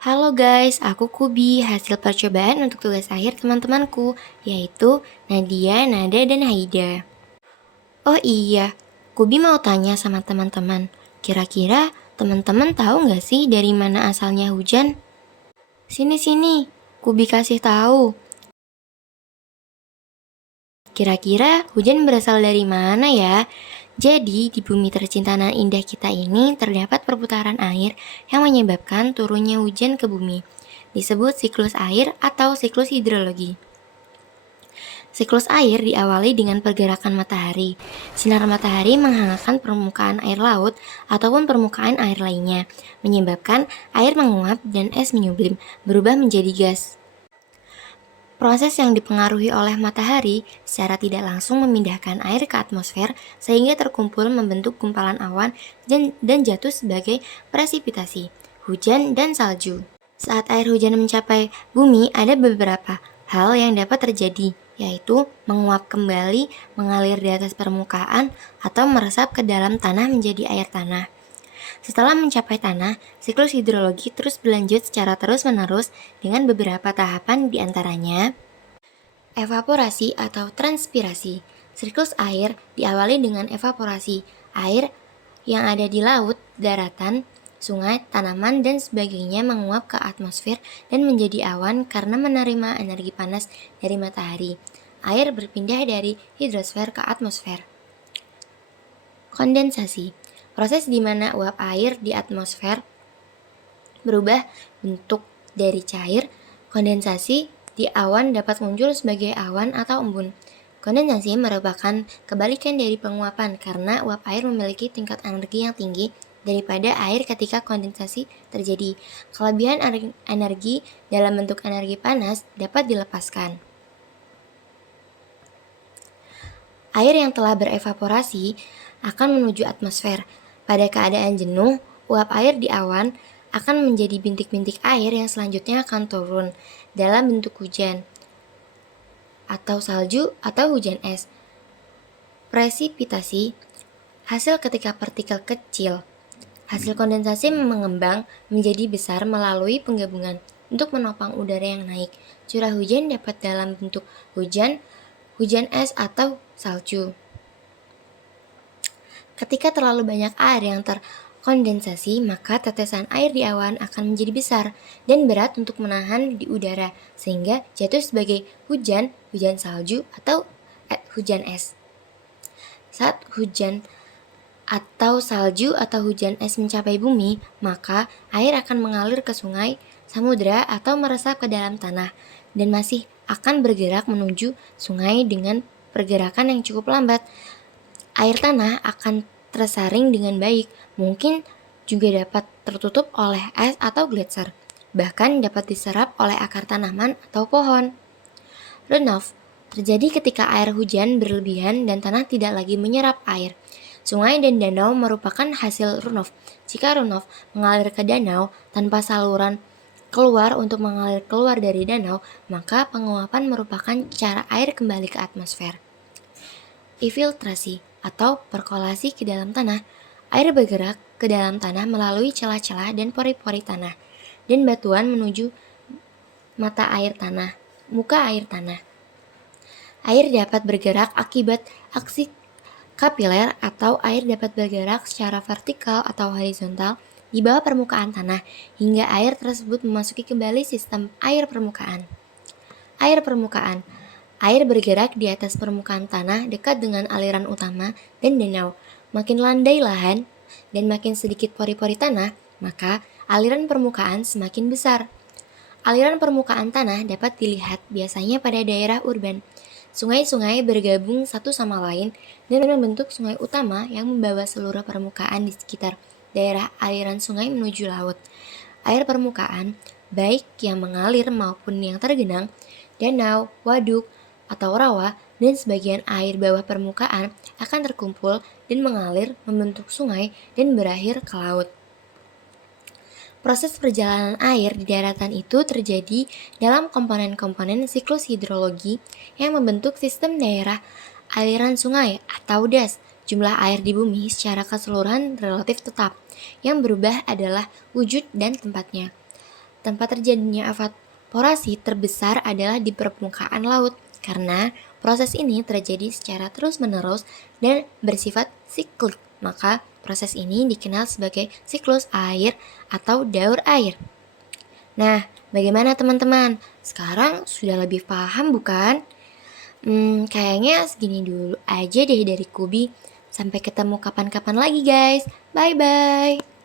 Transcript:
Halo guys, aku Kubi, hasil percobaan untuk tugas akhir teman-temanku, yaitu Nadia, Nada, dan Haida. Oh iya, Kubi mau tanya sama teman-teman, kira-kira teman-teman tahu nggak sih dari mana asalnya hujan? Sini-sini, Kubi kasih tahu. Kira-kira hujan berasal dari mana ya? Jadi, di bumi tercinta nan indah kita ini terdapat perputaran air yang menyebabkan turunnya hujan ke bumi. Disebut siklus air atau siklus hidrologi. Siklus air diawali dengan pergerakan matahari. Sinar matahari menghangatkan permukaan air laut ataupun permukaan air lainnya, menyebabkan air menguap dan es menyublim, berubah menjadi gas. Proses yang dipengaruhi oleh matahari secara tidak langsung memindahkan air ke atmosfer sehingga terkumpul membentuk gumpalan awan dan jatuh sebagai presipitasi, hujan, dan salju. Saat air hujan mencapai bumi, ada beberapa hal yang dapat terjadi, yaitu menguap kembali, mengalir di atas permukaan, atau meresap ke dalam tanah menjadi air tanah. Setelah mencapai tanah, siklus hidrologi terus berlanjut secara terus-menerus dengan beberapa tahapan diantaranya evaporasi atau transpirasi. Siklus air diawali dengan evaporasi. Air yang ada di laut, daratan, sungai, tanaman, dan sebagainya menguap ke atmosfer dan menjadi awan karena menerima energi panas dari matahari. Air berpindah dari hidrosfer ke atmosfer. Kondensasi, proses di mana uap air di atmosfer berubah bentuk dari cair. Kondensasi di awan dapat muncul sebagai awan atau embun. Kondensasi merupakan kebalikan dari penguapan karena uap air memiliki tingkat energi yang tinggi daripada air ketika kondensasi terjadi. Kelebihan energi dalam bentuk energi panas dapat dilepaskan. Air yang telah berevaporasi akan menuju atmosfer. Pada keadaan jenuh, uap air di awan akan menjadi bintik-bintik air yang selanjutnya akan turun dalam bentuk hujan atau salju atau hujan es. Presipitasi, hasil ketika partikel kecil. Hasil kondensasi mengembang menjadi besar melalui penggabungan untuk menopang udara yang naik. Curah hujan dapat dalam bentuk hujan, hujan es, atau salju. Ketika terlalu banyak air yang terkondensasi, maka tetesan air di awan akan menjadi besar dan berat untuk menahan di udara, sehingga jatuh sebagai hujan, hujan salju, atau hujan es. Saat hujan atau salju atau hujan es mencapai bumi, maka air akan mengalir ke sungai, samudra, atau meresap ke dalam tanah, dan masih akan bergerak menuju sungai dengan pergerakan yang cukup lambat. Air tanah akan tersaring dengan baik, mungkin juga dapat tertutup oleh es atau gletser, bahkan dapat diserap oleh akar tanaman atau pohon. Runoff terjadi ketika air hujan berlebihan dan tanah tidak lagi menyerap air. Sungai dan danau merupakan hasil runoff. Jika runoff mengalir ke danau tanpa saluran keluar untuk mengalir keluar dari danau, maka penguapan merupakan cara air kembali ke atmosfer. Infiltrasi atau perkolasi ke dalam tanah. Air bergerak ke dalam tanah melalui celah-celah dan pori-pori tanah dan batuan menuju mata air tanah, muka air tanah. Air dapat bergerak akibat aksi kapiler atau air dapat bergerak secara vertikal atau horizontal di bawah permukaan tanah hingga air tersebut memasuki kembali sistem air permukaan. Air permukaan. Air bergerak di atas permukaan tanah dekat dengan aliran utama dan danau. Makin landai lahan dan makin sedikit pori-pori tanah, maka aliran permukaan semakin besar. Aliran permukaan tanah dapat dilihat biasanya pada daerah urban. Sungai-sungai bergabung satu sama lain dan membentuk sungai utama yang membawa seluruh permukaan di sekitar daerah aliran sungai menuju laut. Air permukaan, baik yang mengalir maupun yang tergenang, danau, waduk, atau rawa, dan sebagian air bawah permukaan akan terkumpul dan mengalir membentuk sungai dan berakhir ke laut. Proses perjalanan air di daratan itu terjadi dalam komponen-komponen siklus hidrologi yang membentuk sistem daerah aliran sungai atau das. Jumlah air di bumi secara keseluruhan relatif tetap. Yang berubah adalah wujud dan tempatnya. Tempat terjadinya evaporasi terbesar adalah di permukaan laut, karena proses ini terjadi secara terus-menerus dan bersifat siklik. Maka proses ini dikenal sebagai siklus air atau daur air. Nah, bagaimana teman-teman? Sekarang sudah lebih paham bukan? Kayaknya segini dulu aja deh dari Kubi. Sampai ketemu kapan-kapan lagi guys. Bye-bye.